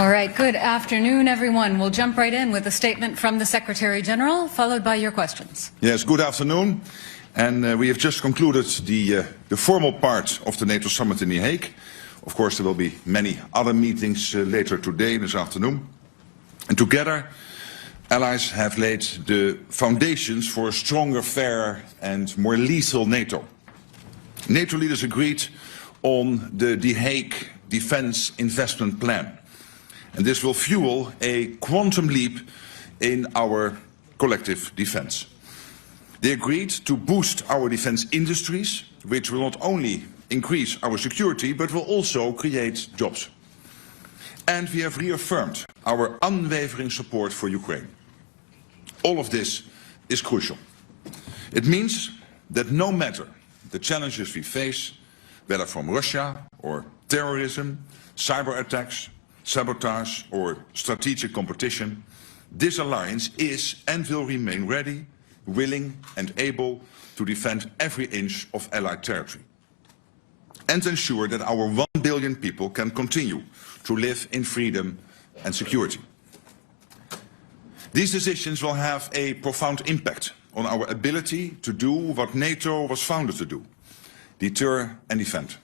All right, good afternoon, everyone. We'll jump right in with a statement from the Secretary General, followed by your questions. Yes, good afternoon. And we have just concluded the formal part of the NATO Summit in The Hague. Of course, there will be many other meetings later today, this afternoon. And together, allies have laid the foundations for a stronger, fairer and more lethal NATO. NATO leaders agreed on the Hague Defence Investment Plan. And this will fuel a quantum leap in our collective defence. They agreed to boost our defence industries, which will not only increase our security, but will also create jobs. And we have reaffirmed our unwavering support for Ukraine. All of this is crucial. It means that no matter the challenges we face, whether from Russia or terrorism, cyber attacks, sabotage or strategic competition, this alliance is and will remain ready, willing and able to defend every inch of Allied territory and ensure that our 1 billion people can continue to live in freedom and security. These decisions will have a profound impact on our ability to do what NATO was founded to do: deter and defend.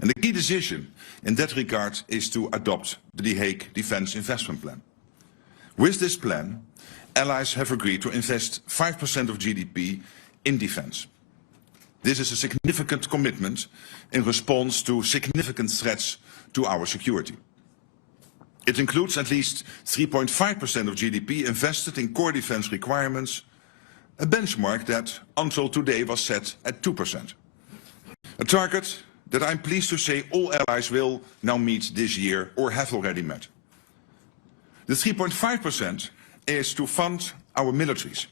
And the key decision in that regard is to adopt the Hague Defence Investment Plan. With this plan, allies have agreed to invest 5% of GDP in defence. This is a significant commitment in response to significant threats to our security. It includes at least 3.5% of GDP invested in core defence requirements, a benchmark that until today was set at 2%. A target that I'm pleased to say all allies will now meet this year or have already met. The 3.5% is to fund our militaries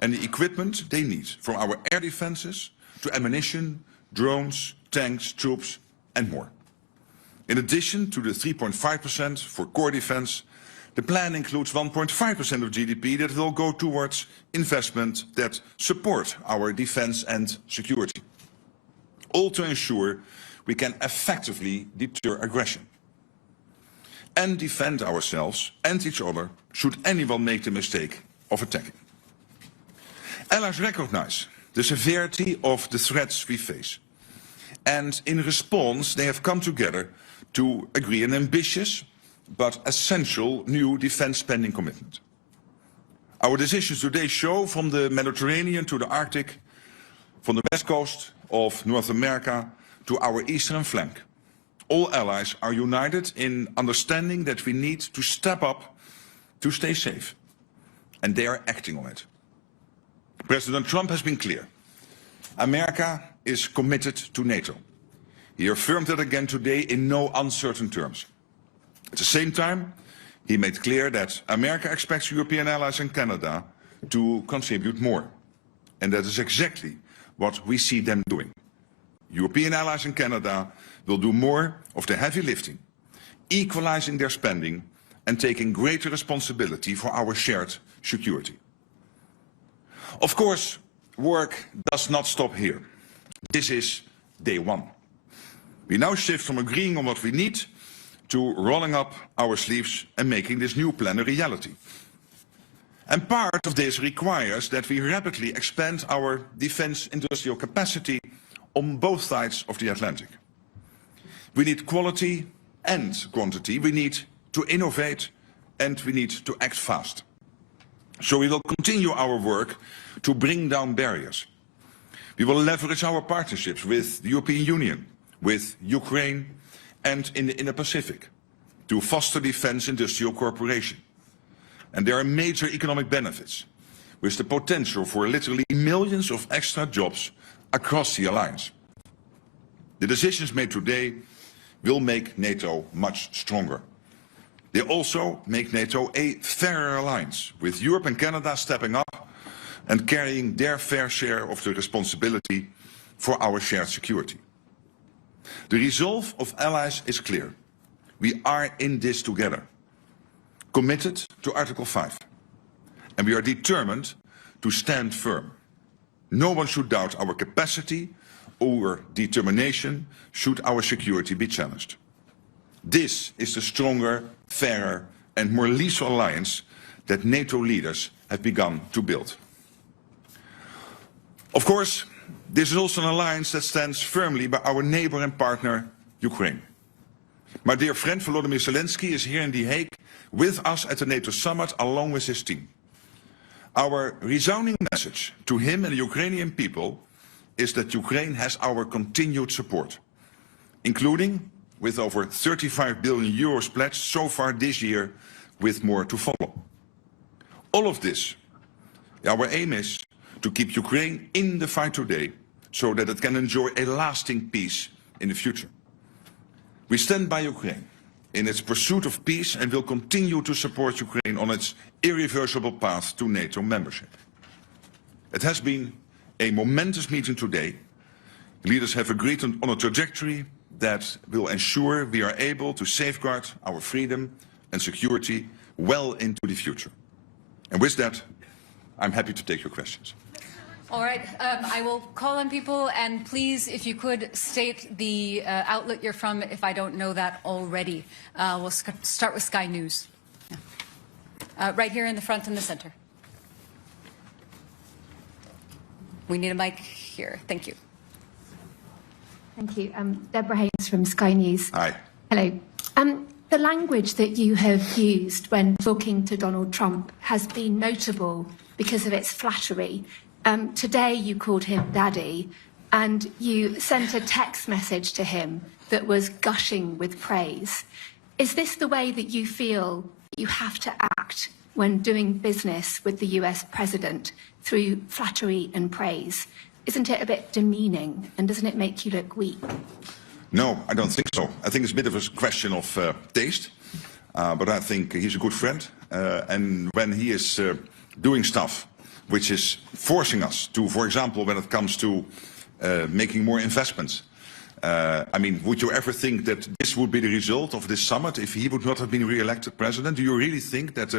and the equipment they need, from our air defences to ammunition, drones, tanks, troops and more. In addition to the 3.5% for core defence, the plan includes 1.5% of GDP that will go towards investment that support our defence and security, all to ensure we can effectively deter aggression and defend ourselves and each other should anyone make the mistake of attacking. Allies recognize the severity of the threats we face, and in response they have come together to agree an ambitious but essential new defence spending commitment. Our decisions today show, from the Mediterranean to the Arctic, from the west coast of North America to our eastern flank, all allies are united in understanding that we need to step up to stay safe, and they are acting on it. President Trump has been clear. America is committed to NATO. He affirmed that again today in no uncertain terms. At the same time, he made clear that America expects European allies and Canada to contribute more. And that is exactly what we see them doing. European allies and Canada will do more of the heavy lifting, equalizing their spending and taking greater responsibility for our shared security. Of course, work does not stop here. This is day one. We now shift from agreeing on what we need to rolling up our sleeves and making this new plan a reality. And part of this requires that we rapidly expand our defence industrial capacity on both sides of the Atlantic. We need quality and quantity. We need to innovate and we need to act fast. So we will continue our work to bring down barriers. We will leverage our partnerships with the European Union, with Ukraine and in the Indo-Pacific to foster defence industrial cooperation. And there are major economic benefits, with the potential for literally millions of extra jobs across the alliance. The decisions made today will make NATO much stronger. They also make NATO a fairer alliance, with Europe and Canada stepping up and carrying their fair share of the responsibility for our shared security. The resolve of allies is clear. We are in this together, committed to Article 5, and we are determined to stand firm. No one should doubt our capacity or determination should our security be challenged. This is the stronger, fairer and more lethal alliance that NATO leaders have begun to build. Of course, this is also an alliance that stands firmly by our neighbour and partner, Ukraine. My dear friend Volodymyr Zelensky is here in The Hague with us at the NATO Summit along with his team. Our resounding message to him and the Ukrainian people is that Ukraine has our continued support, including with over 35 billion euros pledged so far this year, with more to follow. All of this, our aim is to keep Ukraine in the fight today so that it can enjoy a lasting peace in the future. We stand by Ukraine in its pursuit of peace and will continue to support Ukraine on its irreversible path to NATO membership. It has been a momentous meeting today. Leaders have agreed on a trajectory that will ensure we are able to safeguard our freedom and security well into the future. And with that, I'm happy to take your questions. All right, I will call on people, and please, if you could state the outlet you're from, if I don't know that already. We'll start with Sky News. Yeah. Right here in the front and the center. We need a mic here. Thank you. Thank you. Deborah Haynes from Sky News. Hi. Hello. The language that you have used when talking to Donald Trump has been notable because of its flattery. Today you called him Daddy, and you sent a text message to him that was gushing with praise. Is this the way that you feel you have to act when doing business with the US president, through flattery and praise? Isn't it a bit demeaning, and doesn't it make you look weak? No, I don't think so. I think it's a bit of a question of taste, but I think he's a good friend. And when he is doing stuff which is forcing us to, for example, when it comes to making more investments, I mean, would you ever think that this would be the result of this summit if he would not have been re-elected president? Do you really think that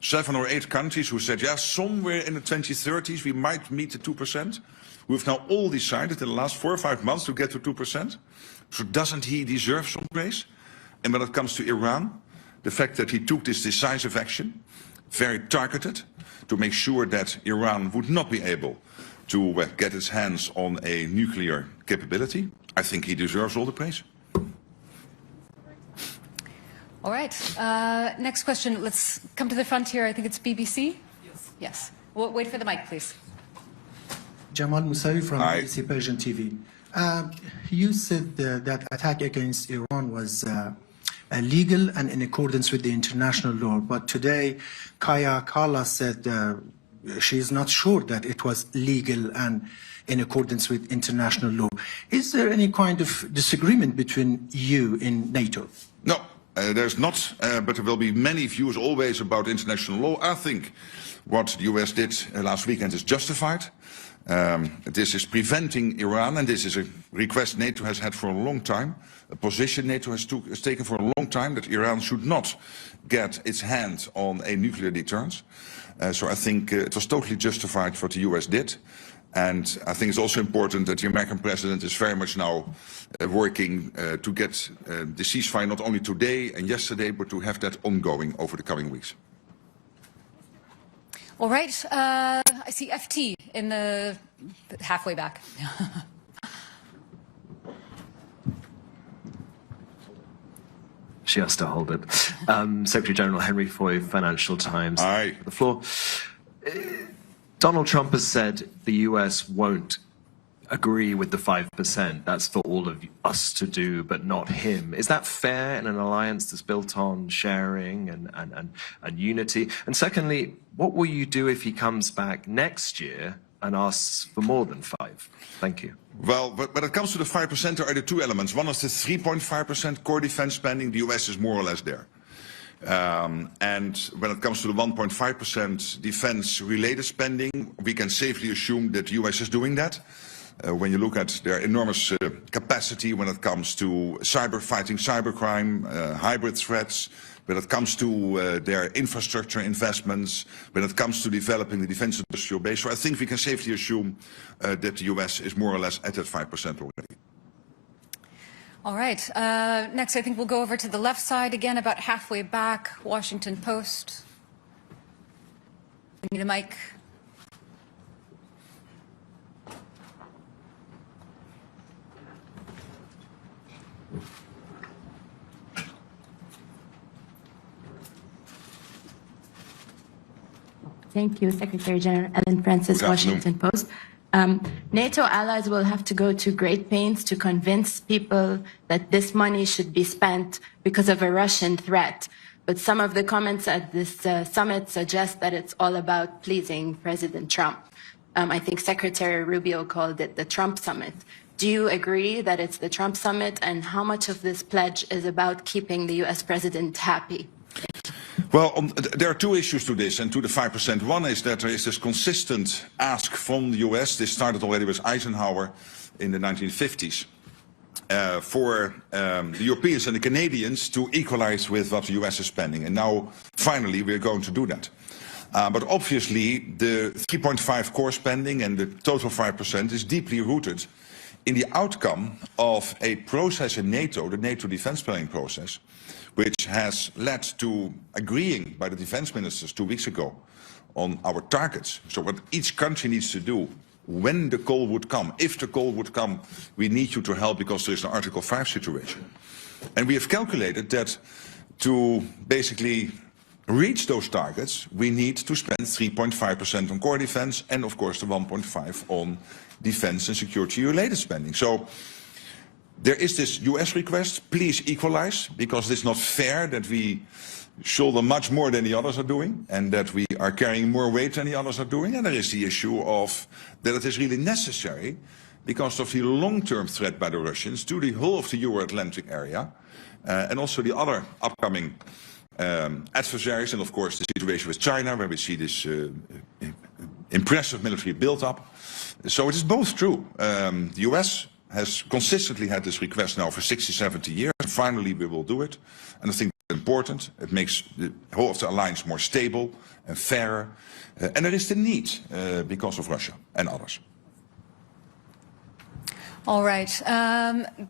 7 or 8 countries who said, yeah, somewhere in the 2030s we might meet the 2%, we've now all decided in the last 4 or 5 months to get to 2%? So doesn't he deserve some praise? And when it comes to Iran, the fact that he took this decisive action, very targeted, to make sure that Iran would not be able to get its hands on a nuclear capability, I think he deserves all the praise. All right. Next question. Let's come to the front here. I think it's BBC. Yes. Yes. Well, wait for the mic, please. Jamal Musawi from Hi. BBC Persian TV. You said that attack against Iran was illegal and in accordance with the international law. But today, Kaya Kala said she is not sure that it was legal and in accordance with international law. Is there any kind of disagreement between you in NATO? No, there's not, but there will be many views always about international law. I think what the US did last weekend is justified. This is preventing Iran, and this is a request NATO has had for a long time, a position NATO has taken for a long time, that Iran should not get its hand on a nuclear deterrence. So I think it was totally justified what the US did. And I think it's also important that the American president is very much now working to get the ceasefire not only today and yesterday, but to have that ongoing over the coming weeks. All right. I see FT in the halfway back. She has to hold it. Secretary General Henry Foy, Financial Times. Aye. The floor. Donald Trump has said the US won't agree with the 5%. That's for all of us to do, but not him. Is that fair in an alliance that's built on sharing and unity? And secondly, what will you do if he comes back next year and asks for more than 5? Thank you. Well, but when it comes to the 5%, there are the 2 elements. One is the 3.5% core defense spending. The US is more or less there. And when it comes to the 1.5% defense-related spending, we can safely assume that the US is doing that. When you look at their enormous capacity when it comes to fighting cybercrime, hybrid threats, when it comes to their infrastructure investments, when it comes to developing the defense industrial base. So I think we can safely assume that the US is more or less at that 5% already. All right. Next, I think we'll go over to the left side again, about halfway back. Washington Post. We need a mic. Thank you, Secretary General Ellen Francis, Washington Post. NATO allies will have to go to great pains to convince people that this money should be spent because of a Russian threat. But some of the comments at this summit suggest that it's all about pleasing President Trump. I think Secretary Rubio called it the Trump Summit. Do you agree that it's the Trump Summit, and how much of this pledge is about keeping the US president happy? Well, there are 2 issues to this and to the 5%. One is that there is this consistent ask from the US. This started already with Eisenhower in the 1950s. For the Europeans and the Canadians to equalize with what the US is spending. And now, finally, we're going to do that. But obviously, the 3.5 core spending and the total 5% is deeply rooted in the outcome of a process in NATO, the NATO defense planning process, which has led to agreeing by the defense ministers 2 weeks ago on our targets. So what each country needs to do when the call would come. If the call would come, we need you to help because there is an Article 5 situation. And we have calculated that to basically reach those targets, we need to spend 3.5% on core defense and, of course, the 1.5% on defense and security-related spending. So there is this US request, please equalize, because it's not fair that we shoulder much more than the others are doing and that we are carrying more weight than the others are doing. And there is the issue of that it is really necessary because of the long-term threat by the Russians to the whole of the Euro-Atlantic area and also the other upcoming adversaries, and of course the situation with China, where we see this impressive military build-up. So it is both true. The US has consistently had this request now for 60, 70 years. Finally, we will do it. And I think it's important. It makes the whole of the alliance more stable and fairer. And there is the need because of Russia and others. All right.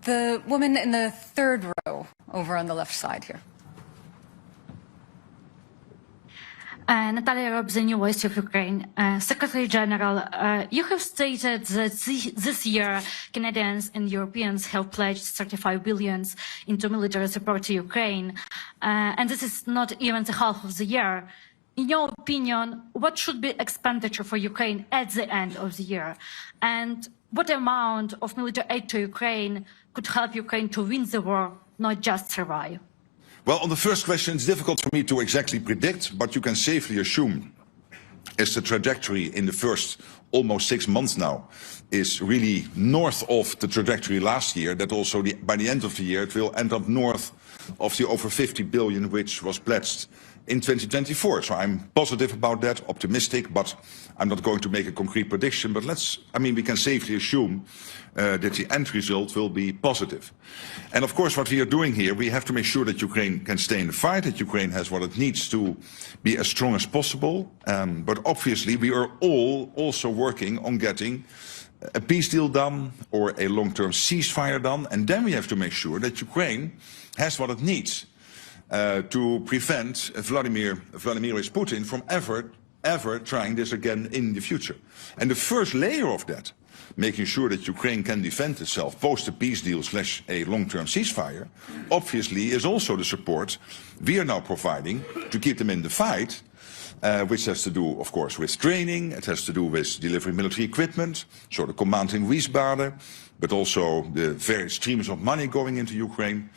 The woman in the third row over on the left side here. Natalia Robb, the New Voice of Ukraine. Secretary General, you have stated that this year Canadians and Europeans have pledged 35 billion into military support to Ukraine, and this is not even the half of the year. In your opinion, what should be expenditure for Ukraine at the end of the year? And what amount of military aid to Ukraine could help Ukraine to win the war, not just survive? Well, on the first question, it's difficult for me to exactly predict, but you can safely assume as the trajectory in the first almost 6 months now is really north of the trajectory last year, that also by the end of the year it will end up north of the over 50 billion which was pledged in 2024. So I'm positive about that, optimistic, but I'm not going to make a concrete prediction. But we can safely assume that the end result will be positive. And of course, what we are doing here, we have to make sure that Ukraine can stay in the fight, that Ukraine has what it needs to be as strong as possible. But obviously, we are all also working on getting a peace deal done or a long-term ceasefire done. And then we have to make sure that Ukraine has what it needs to prevent Vladimir Putin from ever trying this again in the future. And the first layer of that, making sure that Ukraine can defend itself post a peace deal / a long-term ceasefire, obviously is also the support we are now providing to keep them in the fight, which has to do, of course, with training, it has to do with delivering military equipment, so the command in Wiesbaden, but also the various streams of money going into Ukraine,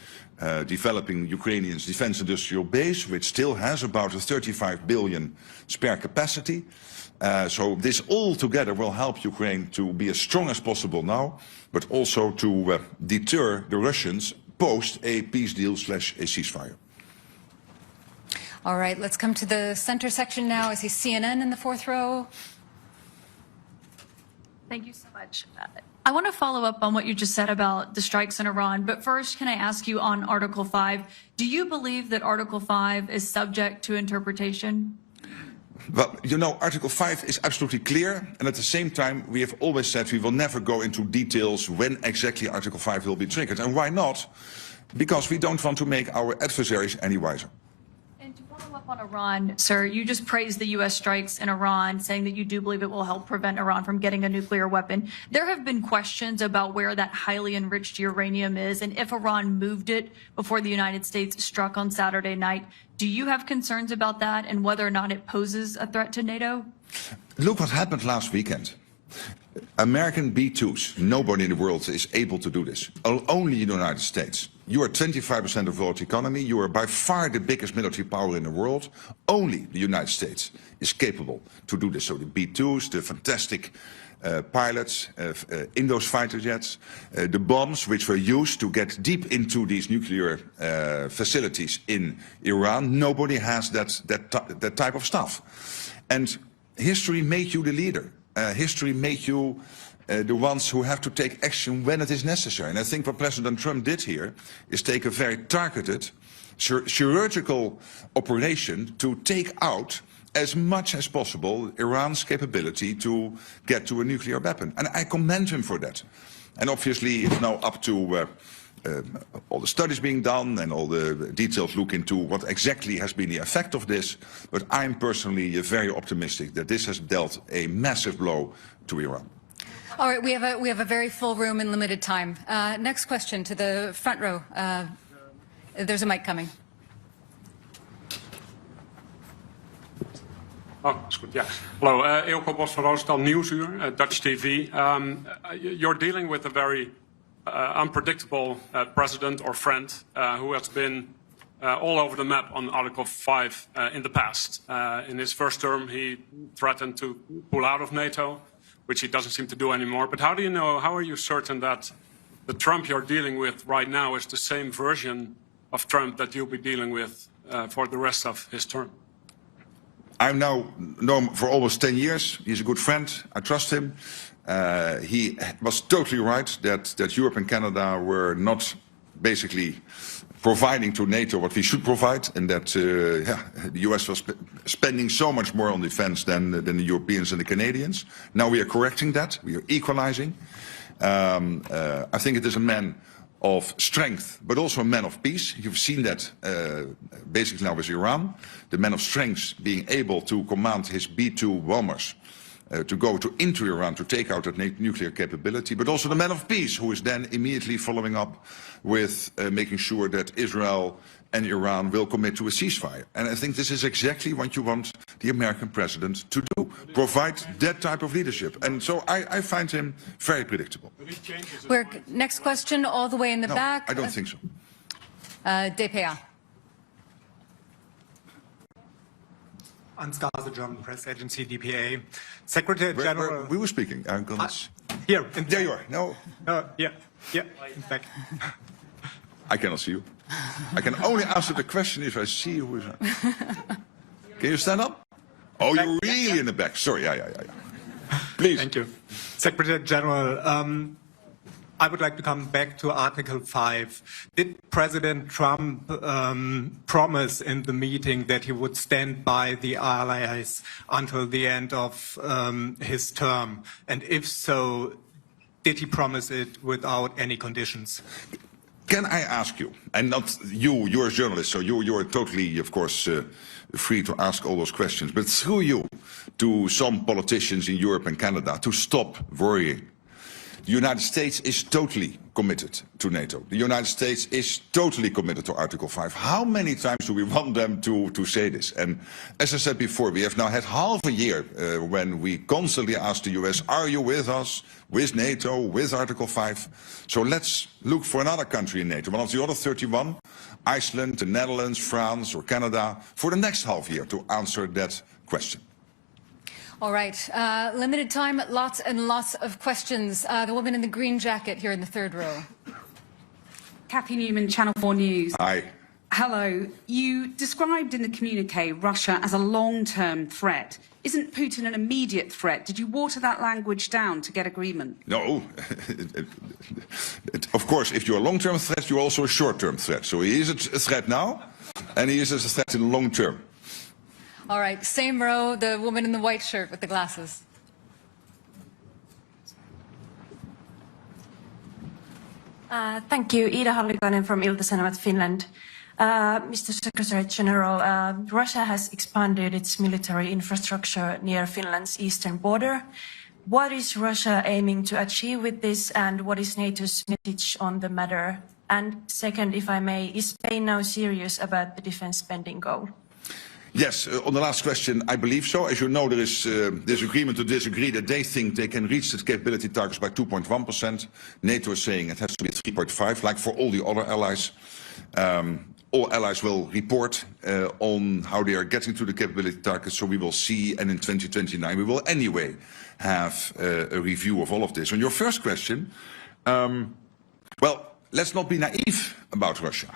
developing Ukrainians' defense industrial base, which still has about a 35 billion spare capacity. So this all together will help Ukraine to be as strong as possible now, but also to deter the Russians post a peace deal / a ceasefire. All right, let's come to the center section now. I see CNN in the fourth row. Thank you so much. I want to follow up on what you just said about the strikes in Iran, but first, can I ask you on Article 5, do you believe that Article 5 is subject to interpretation? Well, you know, Article 5 is absolutely clear, and at the same time, we have always said we will never go into details when exactly Article 5 will be triggered. And why not? Because we don't want to make our adversaries any wiser. And to follow up on Iran, sir, you just praised the U.S. strikes in Iran, saying that you do believe it will help prevent Iran from getting a nuclear weapon. There have been questions about where that highly enriched uranium is, and if Iran moved it before the United States struck on Saturday night. Do you have concerns about that and whether or not it poses a threat to NATO? Look what happened last weekend. American B-2s, nobody in the world is able to do this. Only the United States. You are 25% of the world economy. You are by far the biggest military power in the world. Only the United States is capable to do this. So the B-2s, the fantastic pilots in those fighter jets, the bombs which were used to get deep into these nuclear facilities in Iran. Nobody has that type of stuff. And history made you the leader. History made you the ones who have to take action when it is necessary. And I think what President Trump did here is take a very targeted, chirurgical operation to take out as much as possible Iran's capability to get to a nuclear weapon. And I commend him for that. And obviously it's now up to all the studies being done and all the details look into what exactly has been the effect of this. But I'm personally very optimistic that this has dealt a massive blow to Iran. All right, we have a very full room and limited time. Next question to the front row. There's a mic coming. Oh, that's good, yeah. Hello, Eelco Bos van Roosendaal, Nieuwsuur, Dutch TV. You're dealing with a very unpredictable president or friend who has been all over the map on Article 5 in the past. In his first term, he threatened to pull out of NATO, which he doesn't seem to do anymore. But how are you certain that the Trump you're dealing with right now is the same version of Trump that you'll be dealing with for the rest of his term? I've now known him for almost 10 years. He's a good friend. I trust him. He was totally right that Europe and Canada were not basically providing to NATO what we should provide, and that the US was spending so much more on defense than the Europeans and the Canadians. Now we are correcting that. We are equalizing. I think it is a man of strength, but also a man of peace. You've seen that basically now with Iran. The man of strength being able to command his B-2 bombers to go into Iran to take out that nuclear capability, but also the man of peace who is then immediately following up with making sure that Israel and Iran will commit to a ceasefire. And I think this is exactly what you want the American president to do, provide that type of leadership. And so I find him very predictable. Next question, all the way in the back. I don't think so. DPA. Ansgar, the German press agency, DPA. Secretary General... We were speaking. Here. There you are. No. Yeah, in fact. I cannot see you. I can only answer the question if I see who is... Can you stand up? Oh, you're really in the back. Sorry, yeah. Please. Thank you. Secretary General, I would like to come back to Article 5. Did President Trump promise in the meeting that he would stand by the allies until the end of his term? And if so, did he promise it without any conditions? Can I ask you, and not you, you're a journalist, so you're totally, of course, free to ask all those questions, but through you to some politicians in Europe and Canada to stop worrying. The United States is totally committed to NATO. The United States is totally committed to Article 5. How many times do we want them to say this? And as I said before, we have now had half a year when we constantly ask the US, are you with us, with NATO, with Article 5? So let's look for another country in NATO, one of the other 31, Iceland, the Netherlands, France or Canada, for the next half year to answer that question. All right, limited time, lots and lots of questions. The woman in the green jacket here in the third row. Kathy Newman, Channel 4 News. Hi. Hello. You described in the communique Russia as a long-term threat. Isn't Putin an immediate threat? Did you water that language down to get agreement? No. Of course, if you're a long-term threat, you're also a short-term threat. So he is a threat now, and he is a threat in the long term. All right, same row, the woman in the white shirt with the glasses. Thank you. Ida Hallikainen from Ilta-Sanomat, Finland. Mr. Secretary General, Russia has expanded its military infrastructure near Finland's eastern border. What is Russia aiming to achieve with this, and what is NATO's message on the matter? And second, if I may, is Spain now serious about the defense spending goal? Yes, on the last question, I believe so. As you know, there is disagreement to disagree that they think they can reach the capability targets by 2.1%. NATO is saying it has to be 3.5, like for all the other allies. All allies will report on how they are getting to the capability targets, so we will see, and in 2029 we will anyway have a review of all of this. On your first question, well, let's not be naive about Russia.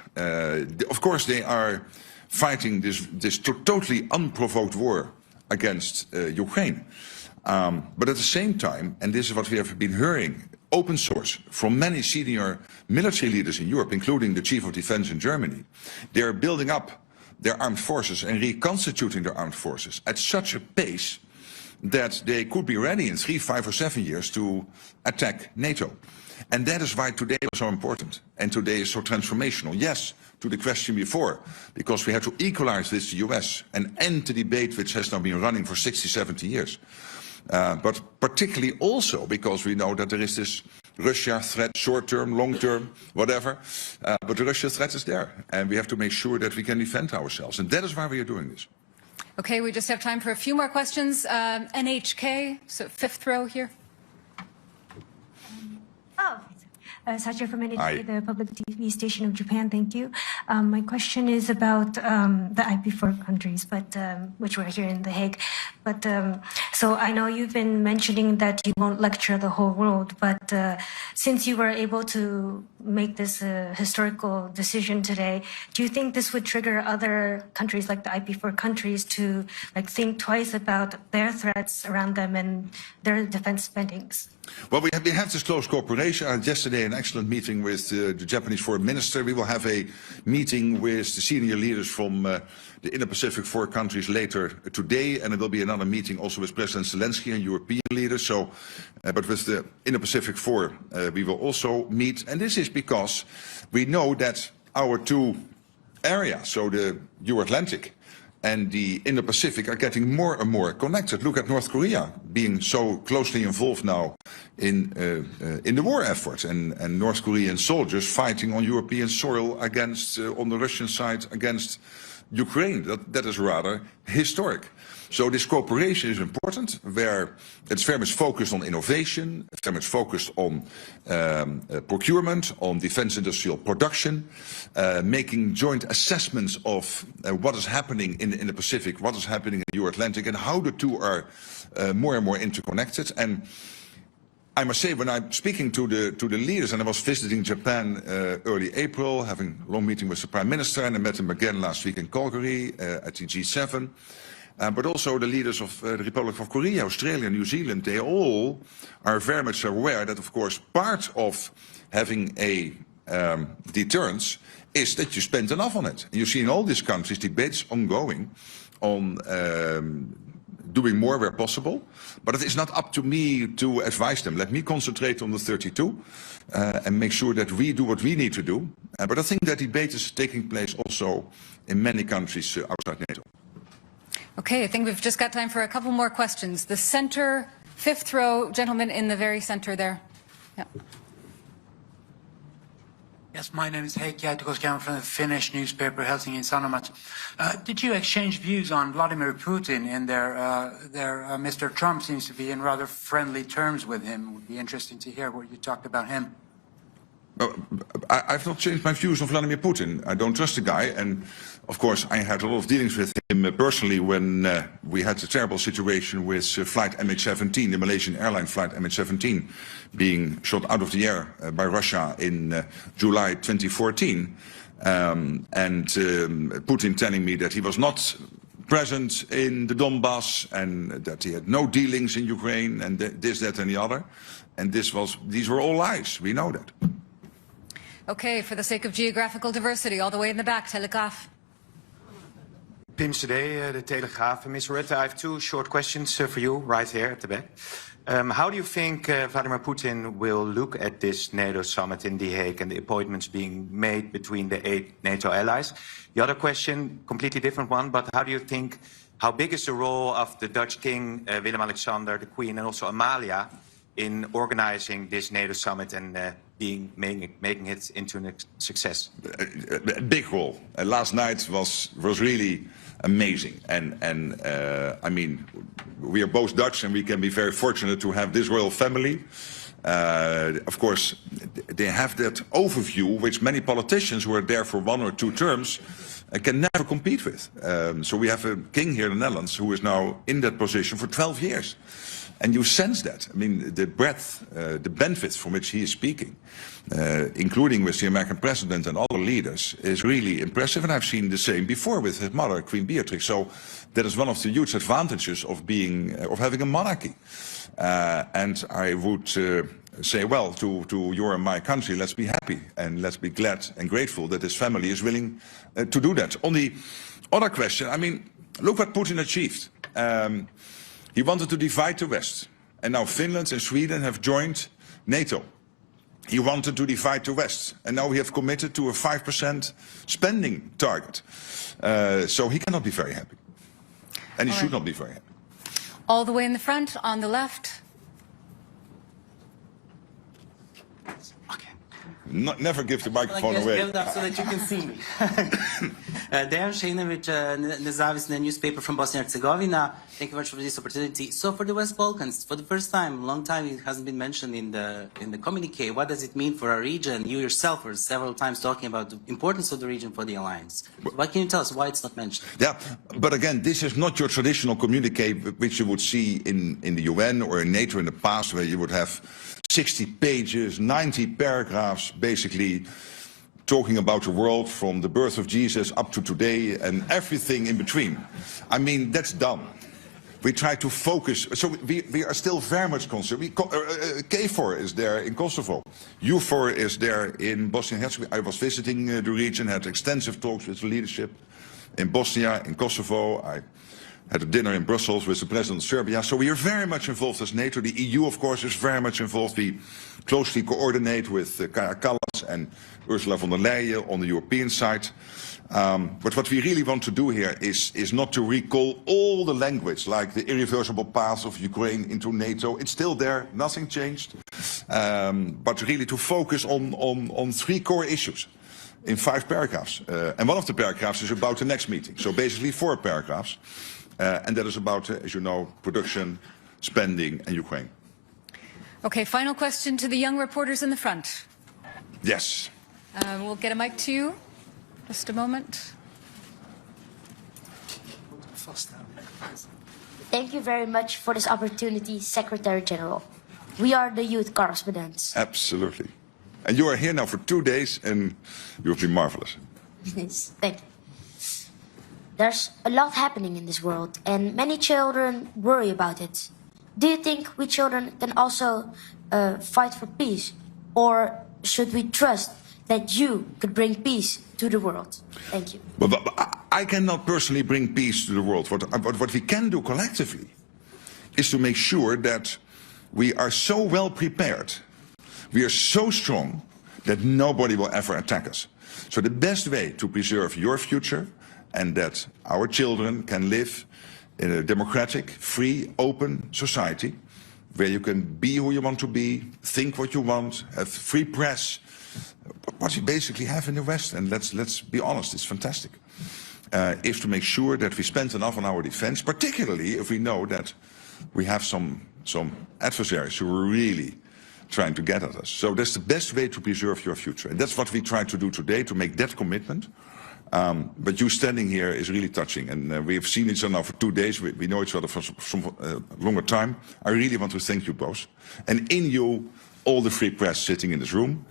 Of course, they are fighting this totally unprovoked war against Ukraine. But at the same time, and this is what we have been hearing, open source from many senior military leaders in Europe, including the Chief of Defense in Germany, they are building up their armed forces and reconstituting their armed forces at such a pace that they could be ready in 3, 5 or 7 years to attack NATO. And that is why today was so important and today is so transformational. Yes, to the question before, because we had to equalize with the US and end the debate which has now been running for 60, 70 years. But particularly also because we know that there is this Russia threat, short-term, long-term, whatever. But the Russia threat is there, and we have to make sure that we can defend ourselves. And that is why we are doing this. Okay, we just have time for a few more questions. NHK, so 5th row here. Sacha from NHK, the public TV station of Japan. Thank you. My question is about the IP4 countries, but which were here in The Hague. But so I know you've been mentioning that you won't lecture the whole world, but since you were able to make this historical decision today, do you think this would trigger other countries like the IP4 countries to think twice about their threats around them and their defense spendings? Well, we have this close cooperation. I had yesterday an excellent meeting with the Japanese Foreign Minister. We will have a meeting with the senior leaders from the Indo-Pacific 4 countries later today, and there will be another meeting also with President Zelensky and European leaders. So, but with the Indo-Pacific 4, we will also meet. And this is because we know that our two areas, so the Euro-Atlantic and the Indo-Pacific, are getting more and more connected. Look at North Korea being so closely involved now in the war effort, and North Korean soldiers fighting on European soil against, on the Russian side, against Ukraine. That is rather historic. So this cooperation is important, where it's very much focused on innovation, very much focused on procurement, on defense industrial production, making joint assessments of what is happening in the Pacific, what is happening in the Euro-Atlantic, and how the two are more and more interconnected. And I must say, when I'm speaking to the leaders, and I was visiting Japan early April, having a long meeting with the Prime Minister, and I met him again last week in Calgary at the G7, but also the leaders of the Republic of Korea, Australia, New Zealand, they all are very much aware that, of course, part of having a deterrence is that you spend enough on it. And you see in all these countries debates ongoing on doing more where possible, but it is not up to me to advise them. Let me concentrate on the 32 and make sure that we do what we need to do. But I think that debate is taking place also in many countries outside NATO. Okay, I think we've just got time for a couple more questions. The center, 5th row, gentleman in the very center there. Yeah. Yes, my name is Heikki Aitokoski. I'm from the Finnish newspaper Helsingin Sanomat. Did you exchange views on Vladimir Putin and Mr. Trump seems to be in rather friendly terms with him? It would be interesting to hear what you talked about him. I've not changed my views on Vladimir Putin. I don't trust the guy, and of course I had a lot of dealings with him personally when we had a terrible situation with flight MH17, the Malaysian airline flight MH17, being shot out of the air by Russia in July 2014, and Putin telling me that he was not present in the Donbass and that he had no dealings in Ukraine and this, that and the other, and these were all lies. We know that. Okay, for the sake of geographical diversity, all the way in the back, Telegraaf. Pim today, the Telegraaf. Ms. Rutte, I have two short questions for you right here at the back. How do you think Vladimir Putin will look at this NATO summit in The Hague and the appointments being made between the 8 NATO allies? The other question, completely different one, but how big is the role of the Dutch King, Willem-Alexander, the Queen, and also Amalia in organizing this NATO summit and making it into a success? A big role. Last night was really amazing, and I mean, we are both Dutch, and we can be very fortunate to have this royal family. Of course, they have that overview which many politicians who are there for 1 or 2 terms can never compete with. So we have a king here in the Netherlands who is now in that position for 12 years. And you sense that. I mean, the breadth, the benefits from which he is speaking, including with the American president and other leaders, is really impressive. And I've seen the same before with his mother, Queen Beatrix. So that is one of the huge advantages of having a monarchy. And I would say, well, to your and my country, let's be happy and let's be glad and grateful that his family is willing to do that. On the other question, I mean, look what Putin achieved. He wanted to divide the West, and now Finland and Sweden have joined NATO. He wanted to divide the West, and now we have committed to a 5% spending target. So he cannot be very happy, and he should not be very happy. All the way in the front, on the left. Never give the microphone away. So that you can see me. Dejan Šejnović, nezavisna newspaper from Bosnia and Herzegovina. Thank you very much for this opportunity. So for the West Balkans, for the first time, long time, it hasn't been mentioned in the communique. What does it mean for our region? You yourself were several times talking about the importance of the region for the alliance. What can you tell us why it's not mentioned? Yeah, but again, this is not your traditional communique which you would see in the UN or in NATO in the past, where you would have 60 pages, 90 paragraphs, basically talking about the world from the birth of Jesus up to today and everything in between. I mean, that's done. We try to focus. So we are still very much concerned. KFOR is there in Kosovo. EUFOR is there in Bosnia and Herzegovina. I was visiting the region, had extensive talks with the leadership in Bosnia, in Kosovo. I had a dinner in Brussels with the president of Serbia. So we are very much involved as NATO. The EU, of course, is very much involved. We closely coordinate with Kaja Kallas and Ursula von der Leyen on the European side. But what we really want to do here is not to recall all the language, like the irreversible path of Ukraine into NATO. It's still there, nothing changed. But really to focus on 3 core issues in 5 paragraphs. And one of the paragraphs is about the next meeting. So basically 4 paragraphs. And that is about, as you know, production, spending, and Ukraine. Okay, final question to the young reporters in the front. Yes. We'll get a mic to you. Just a moment. Thank you very much for this opportunity, Secretary General. We are the youth correspondents. Absolutely. And you are here now for 2 days, and you have been marvelous. Yes, thank you. There's a lot happening in this world, and many children worry about it. Do you think we children can also fight for peace? Or should we trust that you could bring peace to the world? Thank you. But I cannot personally bring peace to the world. What we can do collectively is to make sure that we are so well prepared, we are so strong, that nobody will ever attack us. So the best way to preserve your future and that our children can live in a democratic, free, open society where you can be who you want to be, think what you want, have free press, what you basically have in the West, and let's be honest, it's fantastic, is to make sure that we spend enough on our defense, particularly if we know that we have some adversaries who are really trying to get at us. So that's the best way to preserve your future. And that's what we try to do today, to make that commitment. But you standing here is really touching, and we have seen each other now for 2 days. We know each other for some longer time. I really want to thank you both, and in you, all the free press sitting in this room,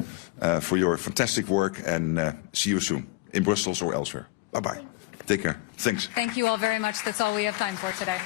for your fantastic work, and see you soon, in Brussels or elsewhere. Bye-bye. Take care. Thanks. Thank you all very much. That's all we have time for today.